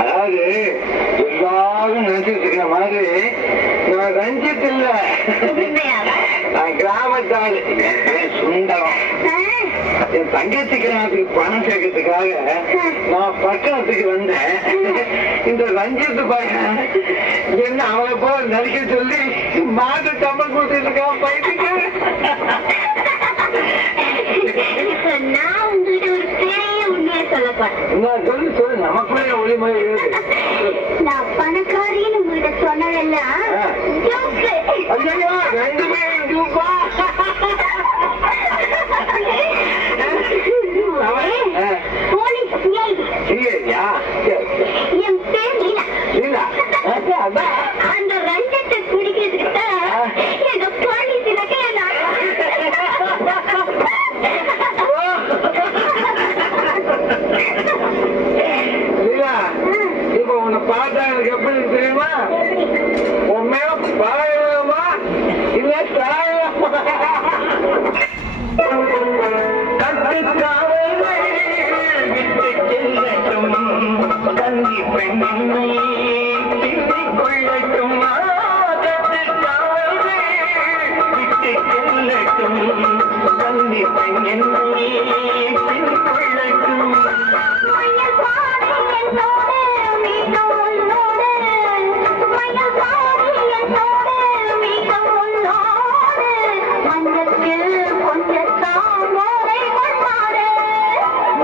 அதாவது எல்லாரும் நினைச்சிட்டு இருக்கிற மாதிரி நான் ரஞ்சித் இல்ல, நான் கிராமத்தால் சுண்டலம். என் தங்கச்சி கிராமத்துக்கு பணம் சேர்க்கறதுக்காக நான் பட்டணத்துக்கு வந்தேன். இந்த ரஞ்சித் பையன் என்ன அவளை போல நடிக்க சொல்லி மாட்டு சம்பளம் கொடுத்துட்டு இருக்கான் பையனுக்கு. நான் உங்ககிட்ட ஒரு பெரிய உண்மையை சொல்லப்பேன். சொல்லு நமக்குள்ளே ஒளிமொழி எழுது. நான் பணக்காரின்னு உங்ககிட்ட சொன்னதெல்லாம் ரெண்டுமே என் பேர் லீலா. அந்த ரஞ்சத்தை குடிக்கிறதுக்கு தான் எங்க போலீஸ் இப்ப உன்னை பார்த்தா எனக்கு எப்படி தெரியுமா? உன் மேல பாயமா இல்ல சாயமா? கன்னி பெண்ணை திட்டிக் கொள்ளட்டும், விட்டு செல்லட்டும். கன்னி பெண்ணை பின் கொள்ளட்டும்.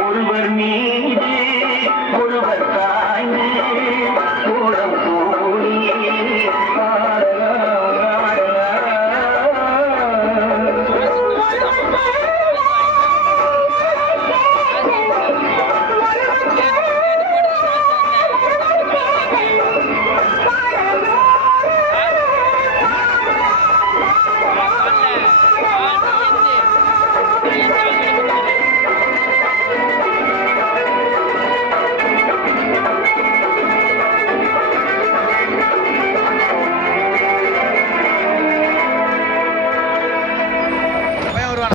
ஒருவர் மீது ஒருவர் தாய்ந்து கூடம்